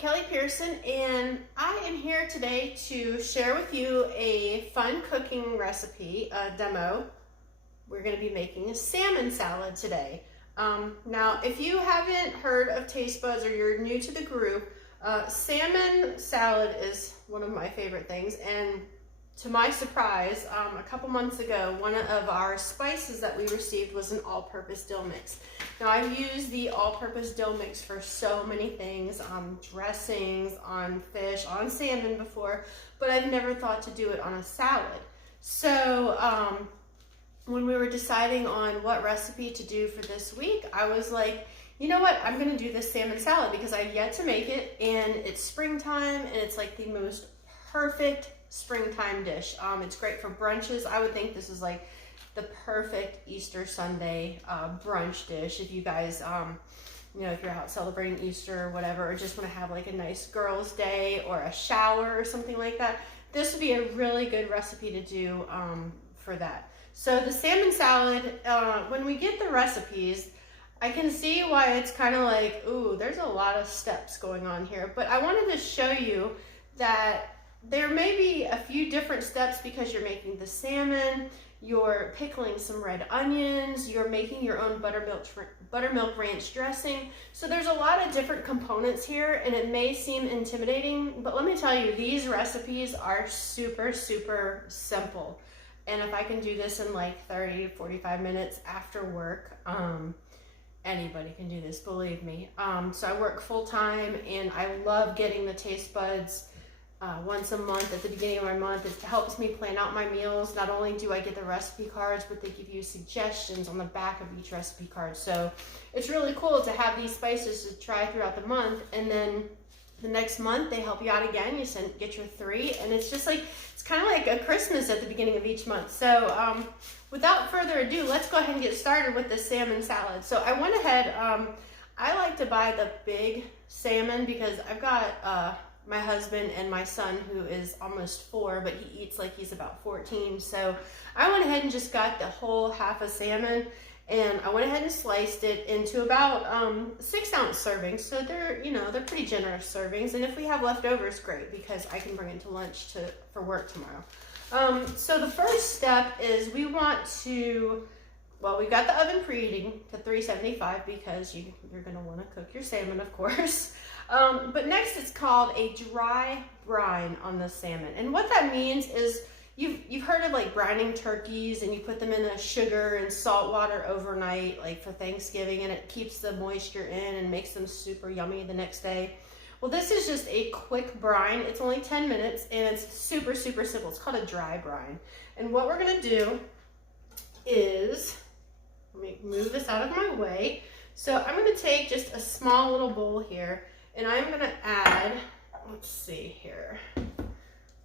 Kelly Pearson, and I am here today to share with you a fun cooking recipe, a demo. We're going to be making a salmon salad today. Now, if you haven't heard of Tastebuds or you're new to the group, salmon salad is one of my favorite things, and to my surprise, a couple months ago, one of our spices that we received was an all-purpose dill mix. Now, I've used the all-purpose dill mix for so many things, on dressings, on fish, on salmon before, but I've never thought to do it on a salad. So, when we were deciding on what recipe to do for this week, I was like, you know what, I'm gonna do this salmon salad because I've yet to make it, and it's springtime, and it's like the most perfect springtime dish. It's great for brunches. I would think this is like the perfect Easter Sunday brunch dish if you guys, you know, if you're out celebrating Easter or whatever, or just want to have like a nice girls' day or a shower or something like that. This would be a really good recipe to do for that. So the salmon salad, when we get the recipes, I can see why it's kind of like, ooh, there's a lot of steps going on here. But I wanted to show you that there may be a few different steps because you're making the salmon, you're pickling some red onions, you're making your own Buttermilk Ranch dressing. So there's a lot of different components here, and it may seem intimidating, but let me tell you, these recipes are super, super simple. And if I can do this in like 30 to 45 minutes after work, anybody can do this, believe me. So I work full time, and I love getting the Tastebuds once a month at the beginning of my month. It helps me plan out my meals. Not only do I get the recipe cards, but they give you suggestions on the back of each recipe card. So it's really cool to have these spices to try throughout the month, and then the next month they help you out again. You get your 3, and it's just like, it's kind of like a Christmas at the beginning of each month. So without further ado, let's go ahead and get started with the salmon salad. So I went ahead, I like to buy the big salmon because I've got my husband and my son, who is almost 4, but he eats like he's about 14. So I went ahead and just got the whole half a salmon, and I went ahead and sliced it into about 6-ounce servings. So they're, you know, they're pretty generous servings. And if we have leftovers, great, because I can bring it to lunch for work tomorrow. So the first step is we want to, well, we've got the oven preheating to 375 because you're gonna wanna cook your salmon, of course. But next it's called a dry brine on the salmon. And what that means is, you've heard of like brining turkeys, and you put them in the sugar and salt water overnight, like for Thanksgiving, and it keeps the moisture in and makes them super yummy the next day. Well, this is just a quick brine. It's only 10 minutes, and it's super, super simple. It's called a dry brine. And what we're gonna do is, let me move this out of my way. So I'm gonna take just a small little bowl here, and I'm gonna add, let's see here.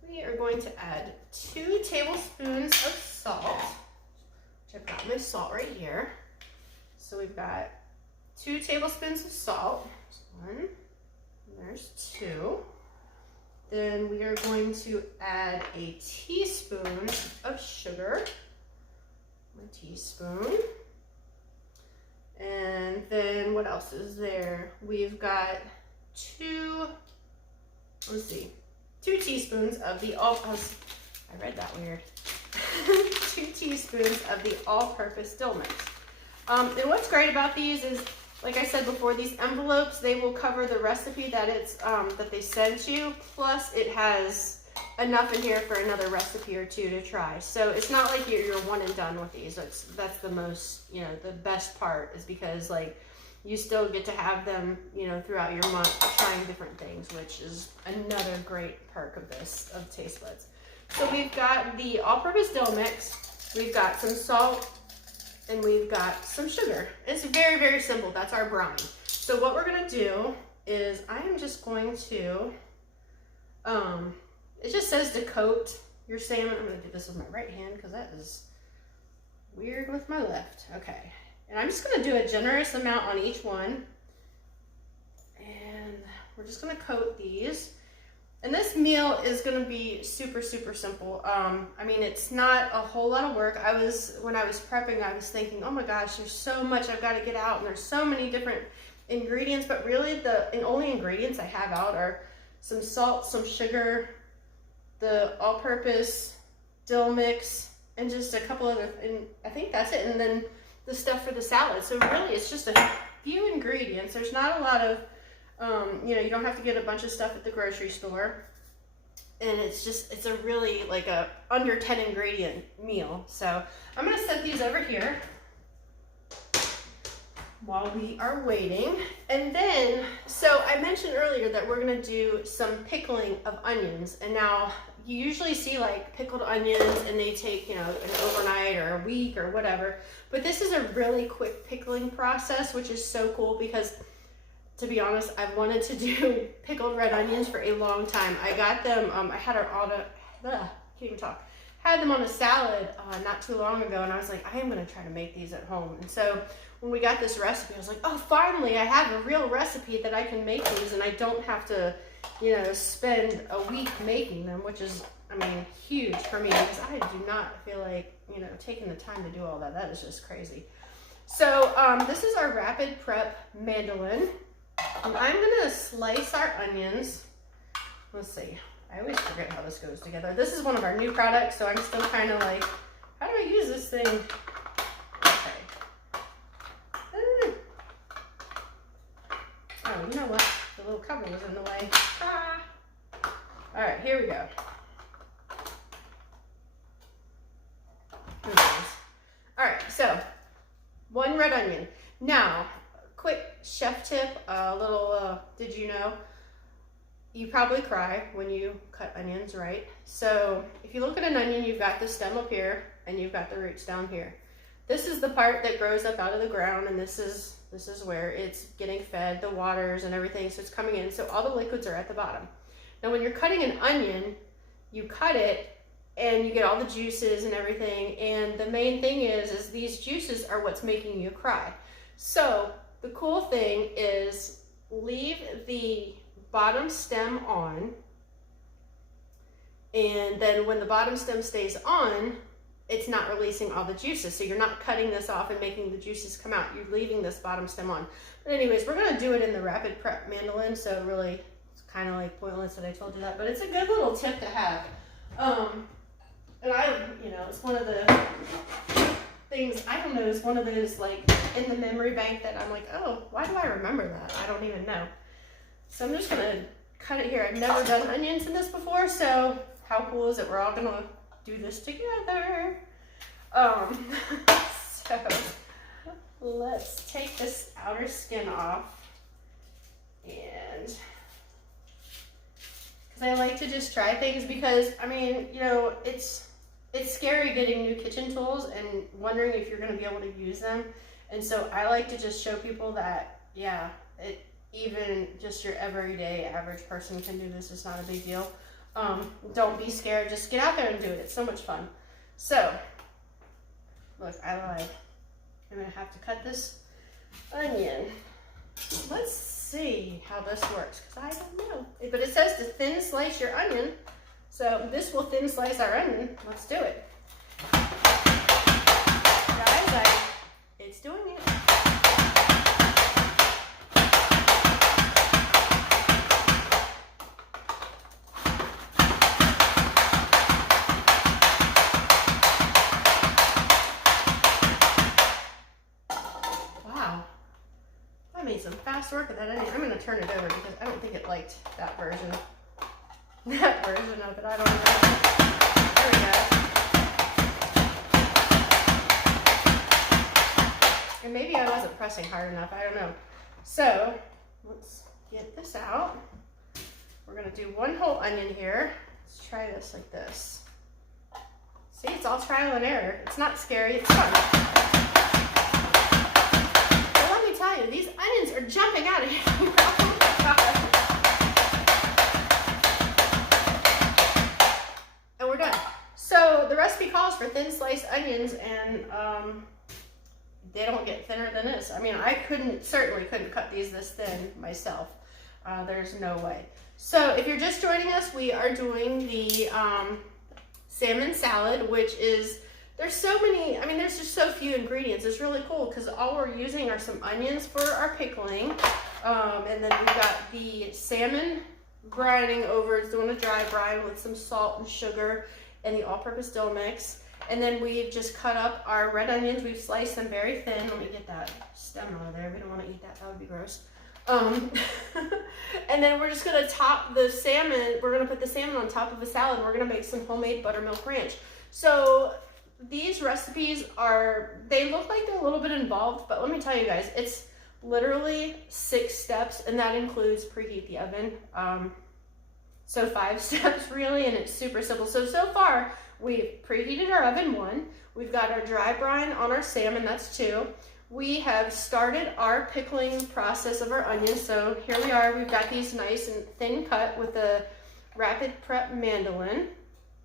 We are going to add 2 tablespoons of salt, which I've got my salt right here. So we've got 2 tablespoons of salt. There's 1, there's 2. Then we are going to add a teaspoon of sugar, a teaspoon. And then what else is there? We've got 2 teaspoons of the I read that weird. 2 teaspoons of the all-purpose dill mix. And what's great about these is, like I said before, these envelopes, they will cover the recipe that it's that they sent you. Plus, it has enough in here for another recipe or 2 to try. So it's not like you're one and done with these. That's the most, you know, the best part is because like you still get to have them, you know, throughout your month trying different things, which is another great perk of this, of Tastebuds. So we've got the all-purpose dill mix, we've got some salt, and we've got some sugar. It's very, very simple. That's our brine. So what we're gonna do is I am just going to, it just says to coat your salmon. I'm gonna do this with my right hand because that is weird with my left. Okay. And I'm just gonna do a generous amount on each one. And we're just gonna coat these. And this meal is gonna be super, super simple. I mean, it's not a whole lot of work. When I was prepping, I was thinking, oh my gosh, there's so much I've gotta get out, and there's so many different ingredients, but really the only ingredients I have out are some salt, some sugar, the all-purpose dill mix, and just a couple other, and I think that's it. And then the stuff for the salad. So really it's just a few ingredients. There's not a lot of, you know, you don't have to get a bunch of stuff at the grocery store. And it's a really like a under 10 ingredient meal. So I'm gonna set these over here while we are waiting. And then, so I mentioned earlier that we're gonna do some pickling of onions. And now you usually see like pickled onions and they take, you know, an overnight or a week or whatever. But this is a really quick pickling process, which is so cool because, to be honest, I've wanted to do pickled red onions for a long time. I got them, I had her on a, can't even talk. Had them on a salad not too long ago, and I was like, I am gonna try to make these at home. And so when we got this recipe, I was like, oh, finally, I have a real recipe that I can make these, and I don't have to, you know, spend a week making them, which is, I mean, huge for me because I do not feel like, you know, taking the time to do all that. That is just crazy. So this is our rapid prep mandolin. And I'm gonna slice our onions. Let's see, I always forget how this goes together. This is one of our new products, so I'm still kind of like, how do I use this thing? Okay. Oh, you know what? The little cover was in the way. Ah. All right, here we go. All right, so 1 red onion. Now, quick chef tip, a little, did you know? You probably cry when you cut onions, right? So if you look at an onion, you've got the stem up here and you've got the roots down here. This is the part that grows up out of the ground, and this is where it's getting fed, the waters and everything, so it's coming in. So all the liquids are at the bottom. Now when you're cutting an onion, you cut it and you get all the juices and everything, and the main thing is these juices are what's making you cry. So the cool thing is leave the bottom stem on, and then when the bottom stem stays on, it's not releasing all the juices. So you're not cutting this off and making the juices come out. You're leaving this bottom stem on. But anyways, we're gonna do it in the rapid prep mandolin, so really it's kind of like pointless that I told you that, but it's a good little tip to have. And I, you know, it's one of the things, I don't know, it's one of those like in the memory bank that I'm like, oh, why do I remember that? I don't even know. So I'm just gonna cut it here. I've never done onions in this before, so how cool is it? We're all gonna do this together. So let's take this outer skin off, and because I like to just try things, because I mean, you know, it's scary getting new kitchen tools and wondering if you're going to be able to use them. And so I like to just show people that, yeah, even just your everyday average person can do this. It's not a big deal. Don't be scared. Just get out there and do it. It's so much fun. So, look, I lied. I'm going to have to cut this onion. Let's see how this works, because I don't know. But it says to thin slice your onion. So this will thin slice our onion. Let's do it. Guys, it's doing it. Wow. I made some fast work of that onion. I'm going to turn it over because I don't think it liked that version. That version of it, I don't know. There we go. And maybe I wasn't pressing hard enough, I don't know. So, let's get this out. We're gonna do 1 whole onion here. Let's try this like this. See, it's all trial and error. It's not scary, it's fun. But let me tell you, these onions are jumping out of here. Oh my God. So the recipe calls for thin sliced onions, and they don't get thinner than this. I mean, I certainly couldn't cut these this thin myself. There's no way. So if you're just joining us, we are doing the salmon salad, which is there's so many, I mean, there's just so few ingredients. It's really cool because all we're using are some onions for our pickling. And then we've got the salmon brining over, it's doing a dry brine with some salt and sugar and the all-purpose dill mix. And then we've just cut up our red onions. We've sliced them very thin. Let me get that stem out of there. We don't want to eat that. That would be gross. And then we're just going to top the salmon. We're going to put the salmon on top of a salad. We're going to make some homemade buttermilk ranch. So these recipes they look like they're a little bit involved, but let me tell you guys, it's literally 6 steps, and that includes preheat the oven. So 5 steps really, and it's super simple. So far, we've preheated our oven 1. We've got our dry brine on our salmon, that's 2. We have started our pickling process of our onions. So here we are, we've got these nice and thin cut with a rapid prep mandolin,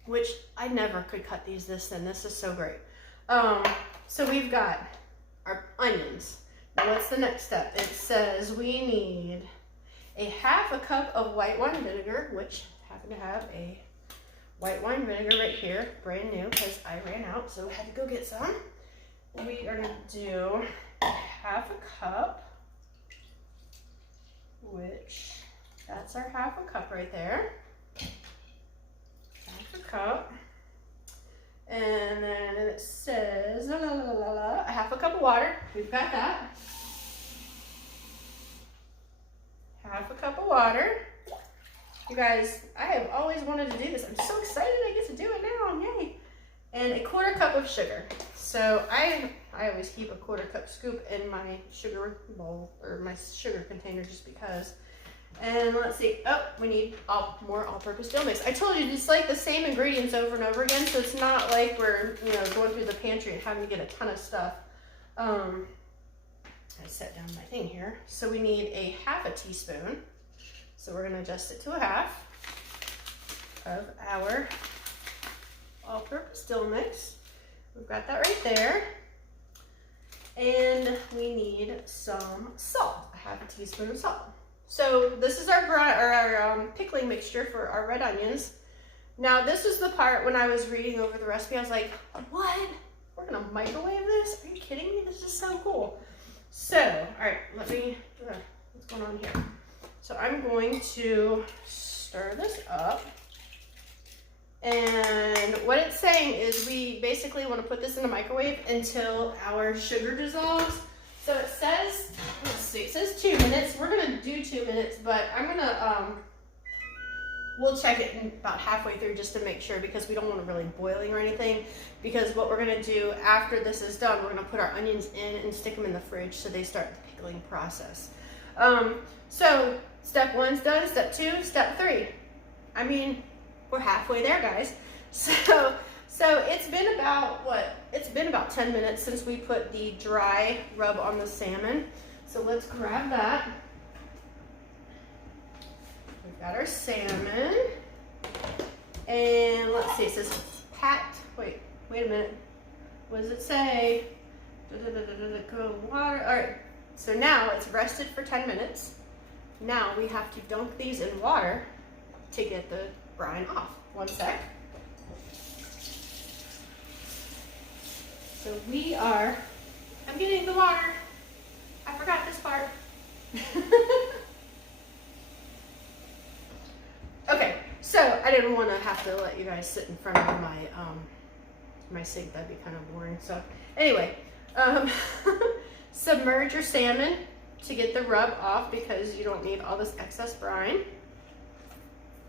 which I never could cut these this thin. This is so great. So we've got our onions. Now what's the next step? It says we need a 1/2 cup of white wine vinegar, which I happen to have a white wine vinegar right here, brand new, because I ran out, so I had to go get some. We are gonna do 1/2 cup, which that's our 1/2 cup right there. 1/2 cup. And then it says a 1/2 cup of water. We've got that. 1/2 cup of water. You guys, I have always wanted to do this. I'm so excited I get to do it now, yay. And a 1/4 cup of sugar. So I always keep a 1/4 cup scoop in my sugar bowl, or my sugar container, just because. And let's see, oh, we need more all-purpose dill mix. I told you, it's like the same ingredients over and over again, so it's not like we're, going through the pantry and having to get a ton of stuff. I set down my thing here. So we need a 1/2 teaspoon. So we're gonna adjust it to a 1/2 of our all-purpose dill mix. We've got that right there. And we need some salt, a 1/2 teaspoon of salt. So this is our pickling mixture for our red onions. Now this is the part when I was reading over the recipe, I was like, what? We're gonna microwave this? Are you kidding me? This is so cool. So, all right, what's going on here? So I'm going to stir this up. And what it's saying is we basically want to put this in the microwave until our sugar dissolves. So it says, let's see, it says 2 minutes. We're gonna do 2 minutes, but I'm gonna, we'll check it about halfway through just to make sure, because we don't want it really boiling or anything. Because what we're gonna do after this is done, we're gonna put our onions in and stick them in the fridge so they start the pickling process. So step 1's done, step 2, step 3. I mean, we're halfway there, guys. So it's been about, it's been about 10 minutes since we put the dry rub on the salmon. So let's grab that. We've got our salmon. And let's see, it says pat, wait a minute. What does it say? Go water. All right, so now it's rested for 10 minutes. Now we have to dunk these in water to get the brine off. 1 sec. So I'm getting the water. I forgot this part. Okay, so I didn't want to have to let you guys sit in front of my sink. That'd be kind of boring. So anyway, submerge your salmon to get the rub off, because you don't need all this excess brine.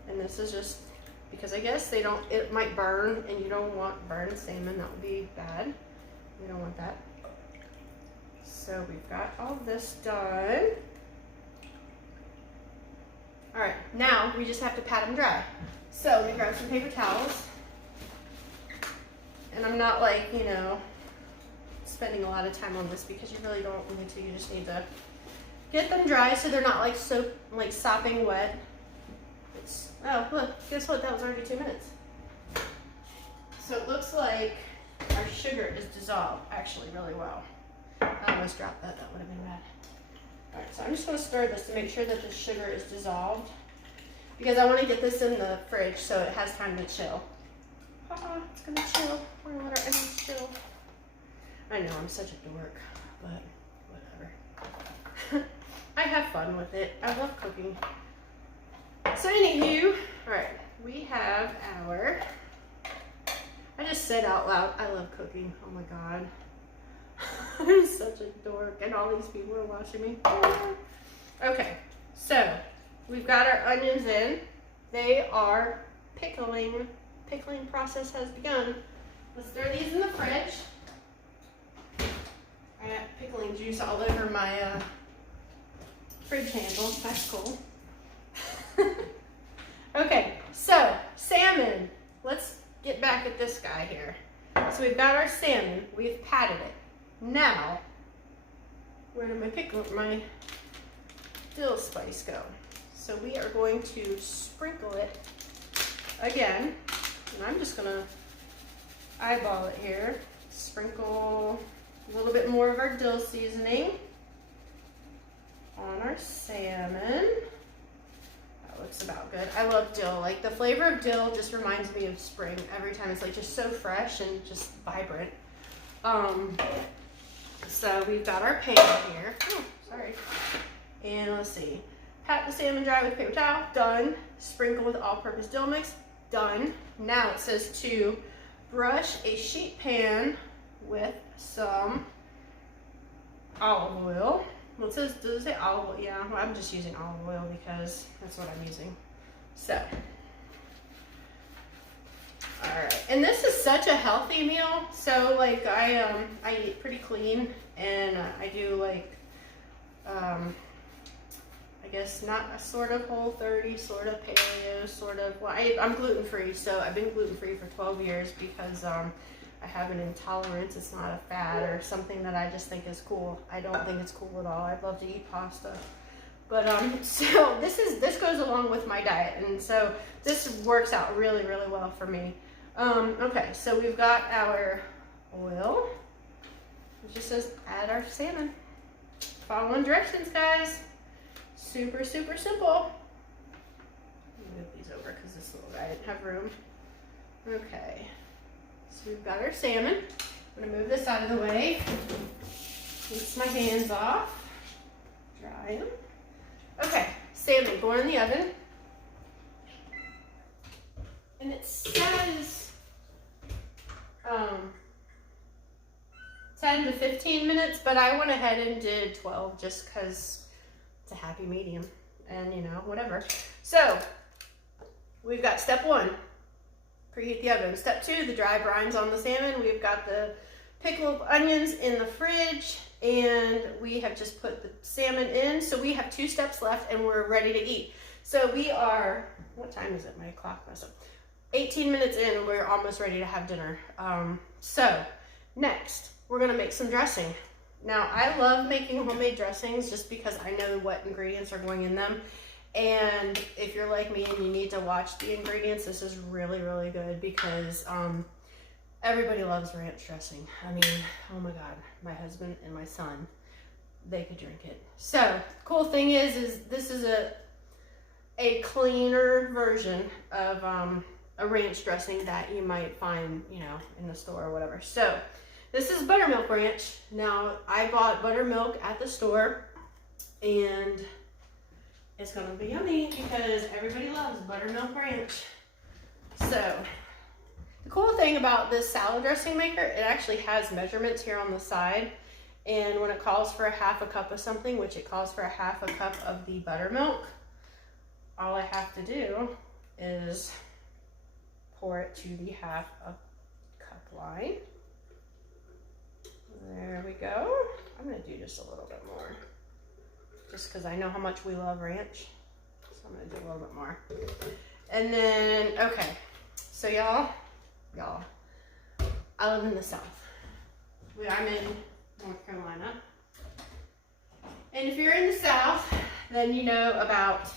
And this is just because I guess it might burn, and you don't want burned salmon. That would be bad. We don't want that. So we've got all this done. All right, now we just have to pat them dry. So let me grab some paper towels. And I'm not like, spending a lot of time on this, because you really don't need to. You just need to get them dry so they're not like sopping wet. Oh, look, guess what? That was already 2 minutes. So it looks like our sugar is dissolved actually really well. I almost dropped that. That would have been bad. All right, so I'm just going to stir this to make sure that the sugar is dissolved, because I want to get this in the fridge so it has time to chill. It's gonna chill. We're gonna let our onions chill. I know I'm such a dork, but whatever. I have fun with it. I love cooking. So anywho, all right, we have our, I just said out loud, I love cooking. Oh my God. I'm such a dork and all these people are watching me. Okay, so we've got our onions in. They are pickling. Pickling process has begun. Let's throw these in the fridge. I got pickling juice all over my fridge handle. That's cool. Okay, so salmon. Let's get back at this guy here. So we've got our salmon. We've patted it. Now, where did my dill spice go? So we are going to sprinkle it again. And I'm just gonna eyeball it here. Sprinkle a little bit more of our dill seasoning on our salmon. That looks about good. I love dill. Like the flavor of dill just reminds me of spring every time. It's like just so fresh and just vibrant. So we've got our pan here. Oh, sorry. And let's see. Pat the salmon dry with a paper towel. Done. Sprinkle with all-purpose dill mix. Done. Now it says to brush a sheet pan with some olive oil. Well, it says, does it say olive oil? Yeah, well, I'm just using olive oil because that's what I'm using. So, all right. And this is such a healthy meal. So, like, I eat pretty clean, and I do like, I guess not a sort of Whole30, sort of paleo, sort of, well, I'm gluten-free, so I've been gluten-free for 12 years because I have an intolerance. It's not a fad or something that I just think is cool. I don't think it's cool at all. I'd love to eat pasta. But so this goes along with my diet, and so this works out really, really well for me. Okay, so we've got our oil. It just says add our salmon. Following directions, guys. Super, super simple. Let me move these over because this little guy didn't have room. Okay, so we've got our salmon. I'm gonna move this out of the way. Rinse my hands off. Dry them. Okay, salmon going in the oven. And it says 10 to 15 minutes, but I went ahead and did 12 just because it's a happy medium and, you know, whatever. So we've got step 1, preheat the oven. Step 2, the dry brines on the salmon. We've got the pickled onions in the fridge, and we have just put the salmon in. So we have 2 steps left and we're ready to eat. So we are, what time is it? My clock messed up. 18 minutes in and we're almost ready to have dinner. So next, we're gonna make some dressing. Now, I love making homemade dressings just because I know what ingredients are going in them. And if you're like me and you need to watch the ingredients, this is really, really good because everybody loves ranch dressing. I mean, oh my God, my husband and my son, they could drink it. So, cool thing is this is a cleaner version of a ranch dressing that you might find, you know, in the store or whatever. So, this is Buttermilk Ranch. Now, I bought buttermilk at the store, and it's gonna be yummy because everybody loves Buttermilk Ranch. So, the cool thing about this salad dressing maker, it actually has measurements here on the side, and when it calls for a half a cup of something, which it calls for a half a cup of the buttermilk, all I have to do is pour it to the half a cup line. There we go. I'm gonna do just a little bit more, just because I know how much we love ranch. So I'm gonna do a little bit more. And then, okay, so y'all, I live in the South. I'm in North Carolina. And if you're in the South, then you know about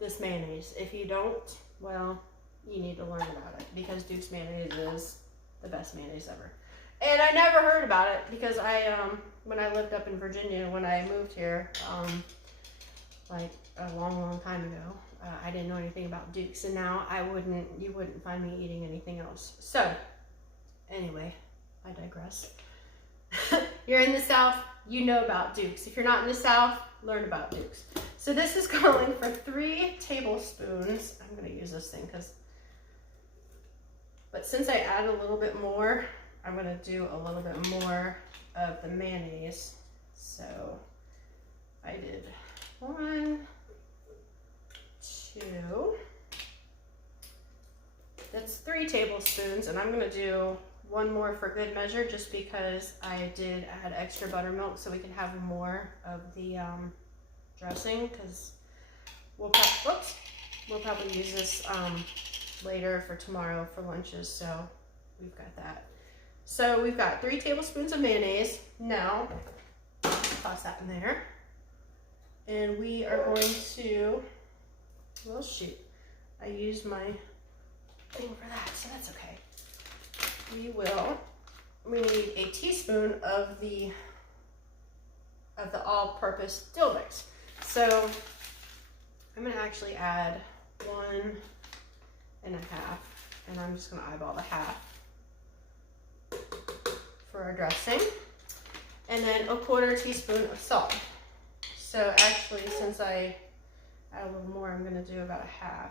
this mayonnaise. If you don't, well, you need to learn about it because Duke's mayonnaise is the best mayonnaise ever. And I never heard about it because when I lived up in Virginia, when I moved here, like a long time ago. I didn't know anything about Dukes, and now you wouldn't find me eating anything else. So anyway, I digress. You're in the South, you know about Dukes. If you're not in the South, learn about Dukes. So this is calling for 3 tablespoons. I'm gonna use this thing but since I add a little bit more, I'm gonna do a little bit more of the mayonnaise. So I did 1, 2, that's 3 tablespoons, and I'm gonna do 1 more for good measure just because I did add extra buttermilk so we can have more of the dressing, because we'll probably use this later for tomorrow for lunches, so we've got that. So we've got 3 tablespoons of mayonnaise. Now, toss that in there. And we are going to, well shoot, I used my thing for that, so that's okay. We need a teaspoon of the all-purpose dill mix. So I'm gonna actually add 1 1.5, and I'm just gonna eyeball the half for our dressing. And then a 1/4 teaspoon of salt. So actually, since I add a little more, I'm gonna do about a half.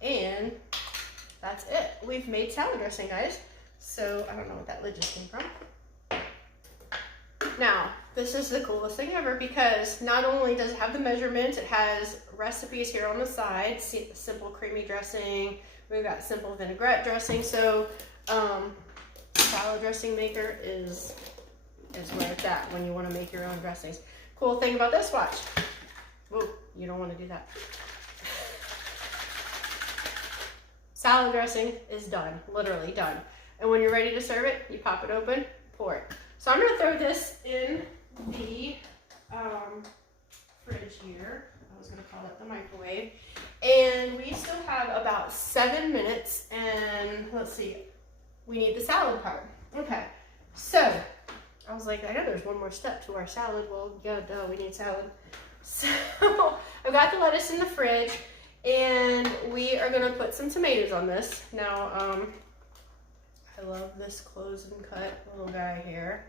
And that's it. We've made salad dressing, guys. So I don't know what that lid just came from. Now, this is the coolest thing ever because not only does it have the measurements, it has recipes here on the side. Simple creamy dressing. We've got simple vinaigrette dressing. So salad dressing maker is where it's at when you want to make your own dressings. Cool thing about this, watch. Whoa, you don't want to do that. Salad dressing is done, literally done. And when you're ready to serve it, you pop it open, pour it. So I'm gonna throw this in the fridge here. I was gonna call it the microwave. And we still have about 7 minutes, and let's see, we need the salad part. Okay, so I was like, I know there's one more step to our salad. Well, yeah, duh, we need salad. So I've got the lettuce in the fridge, and we are gonna put some tomatoes on this. Now, I love this close and cut little guy here.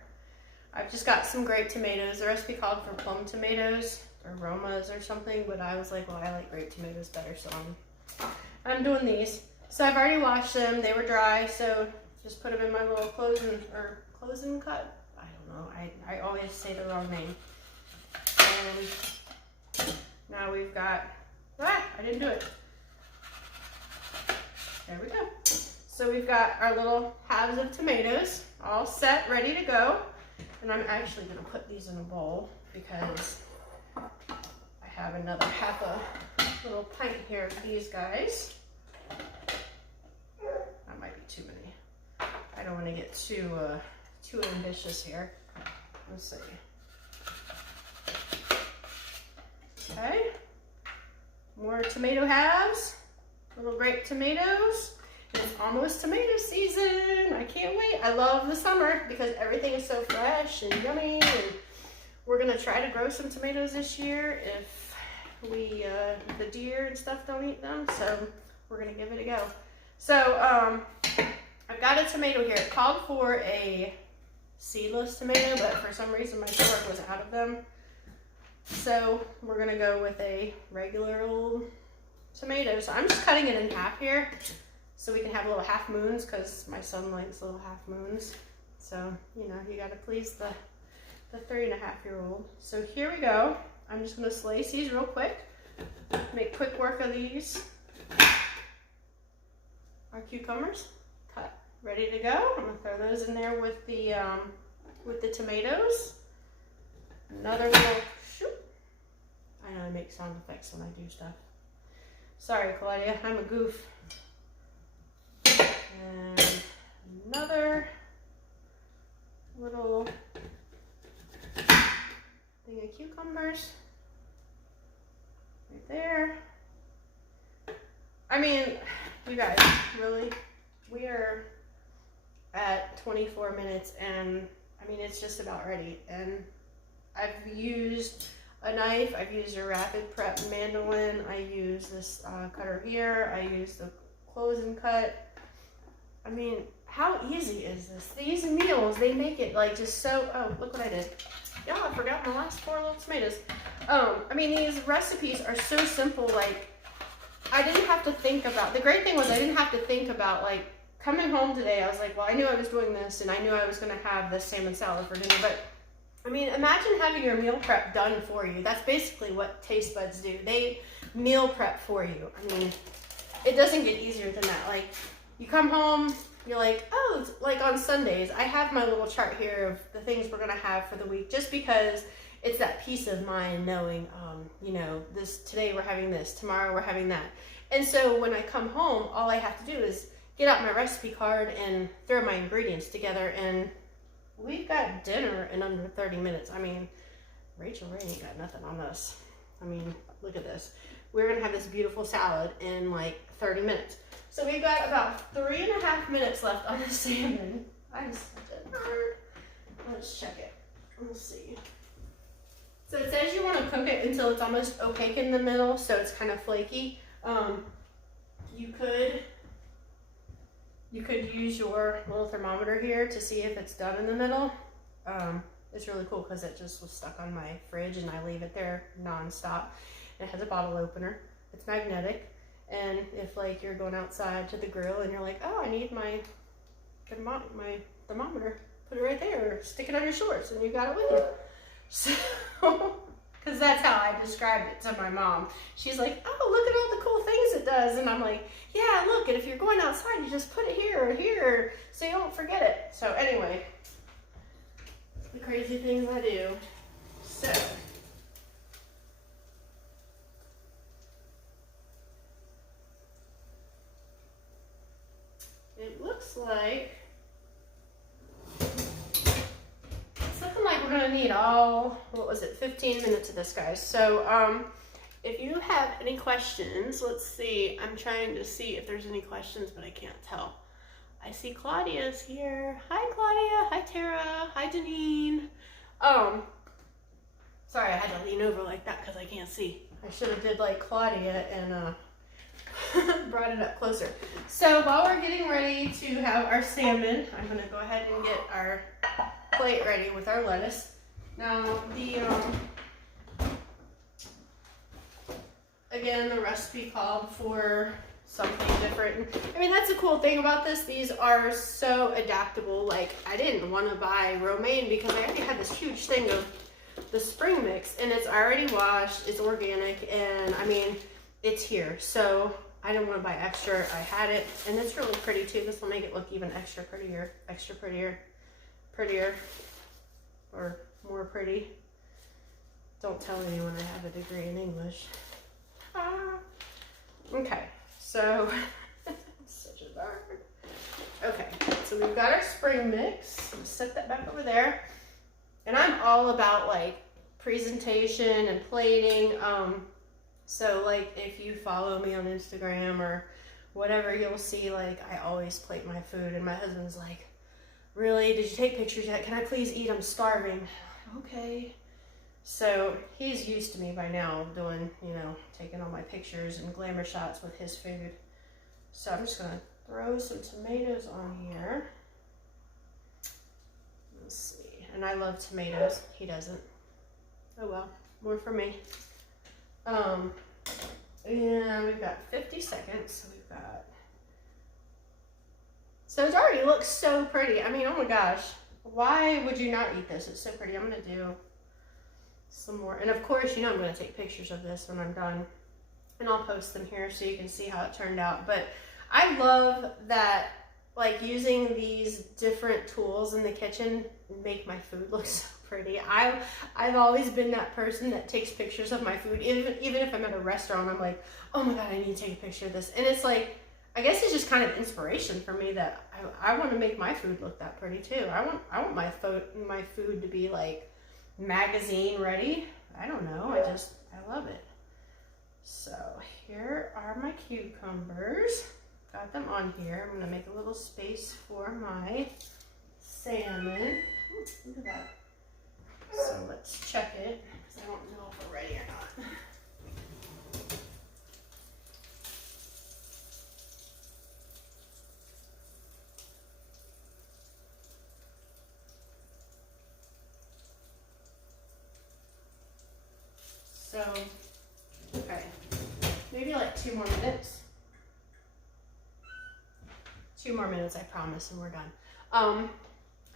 I've just got some grape tomatoes. The recipe called for plum tomatoes or Romas or something, but I was like, well, I like grape tomatoes better, so I'm doing these. So I've already washed them. They were dry, so just put them in my little close and cut. I don't know. I always say the wrong name. And now we've got, I didn't do it. There we go. So we've got our little halves of tomatoes all set, ready to go. And I'm actually gonna put these in a bowl because I have another half a little pint here of these guys. That might be too many. I don't wanna get too ambitious here. Let's see. Okay, more tomato halves, little grape tomatoes. It's almost tomato season. I can't wait. I love the summer because everything is so fresh and yummy, and we're gonna try to grow some tomatoes this year if we, the deer and stuff don't eat them, so we're gonna give it a go. So, I've got a tomato here. It called for a seedless tomato, but for some reason my store was out of them. So we're gonna go with a regular old tomato. So I'm just cutting it in half here so we can have little half moons because my son likes little half moons. So, you know, you gotta please the 3.5-year-old. So here we go. I'm just gonna slice these real quick. Make quick work of these. Our cucumbers, cut, ready to go. I'm gonna throw those in there with the tomatoes. Another little shoot. I know I make sound effects when I do stuff. Sorry, Claudia, I'm a goof. And another little thing of cucumbers right there. I mean, you guys, really, we are at 24 minutes and I mean, it's just about ready. And I've used a knife. I've used a Rapid Prep Mandolin. I use this cutter here. I use the close and cut. I mean, how easy is this? These meals, they make it like just so, oh, look what I did. Yeah, I forgot my last 4 little tomatoes. I mean, these recipes are so simple. Like, I didn't have to think about, the great thing was I didn't have to think about, like, coming home today, I was like, well, I knew I was doing this, and I knew I was going to have this salmon salad for dinner, but, I mean, imagine having your meal prep done for you. That's basically what Tastebuds do. They meal prep for you. I mean, it doesn't get easier than that. Like, you come home, you're like, oh, like on Sundays, I have my little chart here of the things we're going to have for the week, just because it's that peace of mind knowing, you know, today we're having this, tomorrow we're having that. And so when I come home, all I have to do is get out my recipe card and throw my ingredients together, and we've got dinner in under 30 minutes. I mean, Rachel Ray ain't got nothing on this. I mean, look at this. We're gonna have this beautiful salad in like 30 minutes. So we've got about 3.5 minutes left on the salmon. I just did. Let's check it. We'll see. So it says you want to cook it until it's almost opaque in the middle, so it's kind of flaky. You could use your little thermometer here to see if it's done in the middle. It's really cool because it just was stuck on my fridge and I leave it there non-stop. It has a bottle opener. It's magnetic, and if like you're going outside to the grill and you're like, oh, I need my thermometer, put it right there, or stick it on your shorts, and you got it with you. So, because that's how I described it to my mom. She's like, oh, look at all the cool things it does. And I'm like, yeah, look, and if you're going outside, you just put it here or here so you don't forget it. So anyway, the crazy things I do. So, it looks like we're gonna need what was it, 15 minutes of this, guys. So if you have any questions, let's see, I'm trying to see if there's any questions, but I can't tell. I see Claudia's here. Hi Claudia, hi Tara, hi Janine. Sorry, I had to lean over like that because I can't see. I should have did like Claudia and brought it up closer. So while we're getting ready to have our salmon, I'm gonna go ahead and get our plate ready with our lettuce. Now again, the recipe called for something different. I mean, that's the cool thing about this. These are so adaptable. Like, I didn't want to buy romaine because I already had this huge thing of the spring mix, and it's already washed, it's organic, and I mean, it's here. So I didn't want to buy extra. I had it, and it's really pretty too. This will make it look even extra prettier, or more pretty. Don't tell anyone I have a degree in English. Okay, so such a darn. Okay, so we've got our spring mix. I'm gonna set that back over there. And I'm all about like presentation and plating. So like if you follow me on Instagram or whatever, you'll see like I always plate my food, and my husband's like, really? Did you take pictures yet? Can I please eat? I'm starving. Okay. So he's used to me by now doing, you know, taking all my pictures and glamour shots with his food. So I'm just gonna throw some tomatoes on here. Let's see. And I love tomatoes. He doesn't. Oh well, more for me. And we've got 50 seconds. So we've got. So it already looks so pretty. I mean, oh my gosh. Why would you not eat this? It's so pretty. I'm gonna do some more. And of course, you know I'm gonna take pictures of this when I'm done. And I'll post them here so you can see how it turned out. But I love that, like, using these different tools in the kitchen make my food look so pretty. I've always been that person that takes pictures of my food. Even if I'm at a restaurant, I'm like, oh my God, I need to take a picture of this. And it's like, I guess it's just kind of inspiration for me that I want to make my food look that pretty too. I want my food to be like magazine ready. I don't know. I love it. So here are my cucumbers. Got them on here. I'm gonna make a little space for my salmon. Ooh, look at that. So let's check it. because I don't know if we're ready or not. So, okay, maybe like 2 more minutes. 2 more minutes, I promise, and we're done. I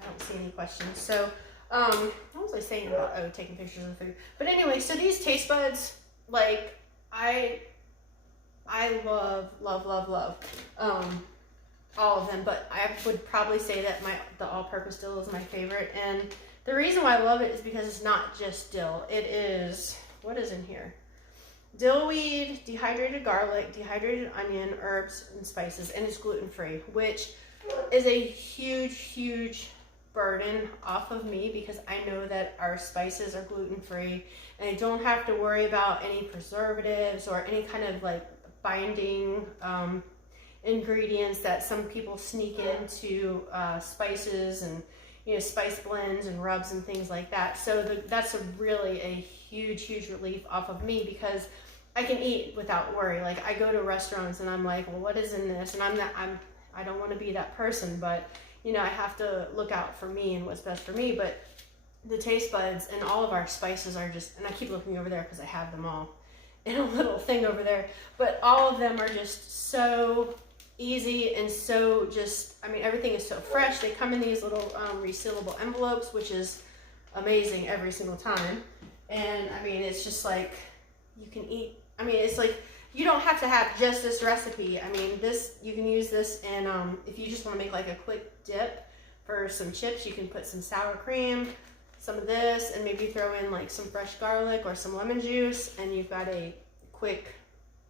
don't see any questions. So, what was I saying about, oh, taking pictures of the food? But anyway, so these taste buds, like, I love all of them, but I would probably say that the all-purpose dill is my favorite. And the reason why I love it is because it's not just dill. It is, what is in here? Dill weed, dehydrated garlic, dehydrated onion, herbs, and spices, and it's gluten-free, which is a huge burden off of me because I know that our spices are gluten-free and I don't have to worry about any preservatives or any kind of like binding ingredients that some people sneak into spices and, you know, spice blends and rubs and things like that. So that's really a huge relief off of me because I can eat without worry. Like I go to restaurants and I'm like, well, what is in this? And I don't want to be that person, but you know, I have to look out for me and what's best for me. But the taste buds and all of our spices are just, and I keep looking over there because I have them all in a little thing over there, but all of them are just so easy and so just, I mean, everything is so fresh. They come in these little resealable envelopes, which is amazing every single time. And I mean, it's just like, you can eat, I mean, it's like, you don't have to have just this recipe. I mean, this, you can use this and if you just want to make like a quick dip for some chips, you can put some sour cream, some of this, and maybe throw in like some fresh garlic or some lemon juice, and you've got a quick,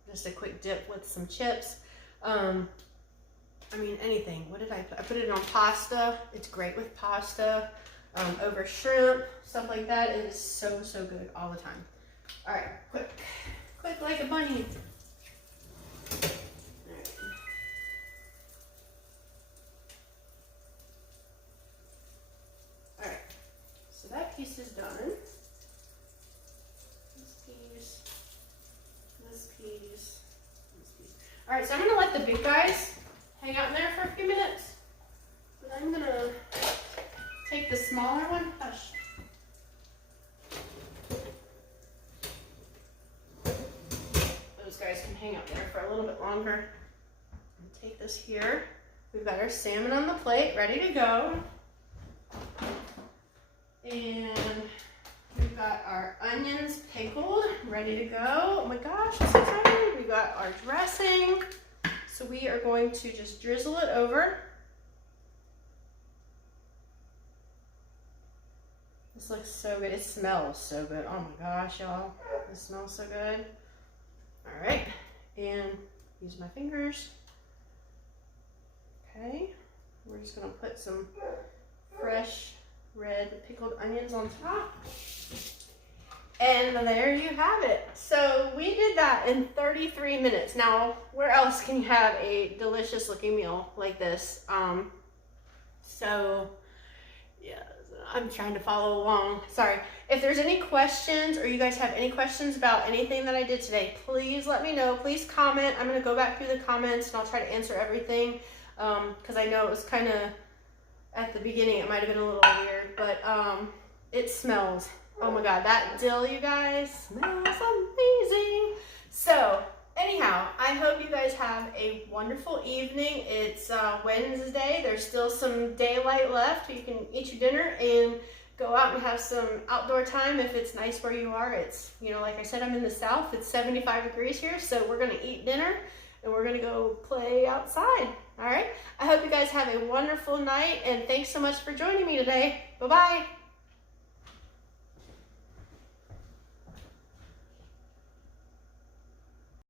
just a quick dip with some chips. I mean, anything. What did I put? I put it on pasta. It's great with pasta, over shrimp, stuff like that. It is so good all the time. All right, quick like a bunny. All right, so that piece is done. This piece. All right, so I'm gonna let the big guys hang out in there for a few minutes. But I'm gonna take the smaller one. Hush. Those guys can hang out there for a little bit longer. Take this here. We've got our salmon on the plate, ready to go. And we've got our onions pickled, ready to go. Oh my gosh, I'm so excited. We've got our dressing. So we are going to just drizzle it over. This looks so good. It smells so good. Oh my gosh, y'all. It smells so good. All right, and use my fingers. Okay, we're just gonna put some fresh red pickled onions on top. And there you have it. So we did that in 33 minutes. Now, where else can you have a delicious looking meal like this? So yeah, I'm trying to follow along. Sorry. If there's any questions or you guys have any questions about anything that I did today, please let me know. Please comment. I'm going to go back through the comments and I'll try to answer everything. Because I know it was kind of, at the beginning, it might have been a little weird, but it smells. Oh my God, that dill, you guys, smells amazing. So anyhow, I hope you guys have a wonderful evening. It's Wednesday. There's still some daylight left. You can eat your dinner and go out and have some outdoor time if it's nice where you are. It's, you know, like I said, I'm in the South. It's 75 degrees here, so we're going to eat dinner and we're going to go play outside. All right. I hope you guys have a wonderful night, and thanks so much for joining me today. Bye-bye.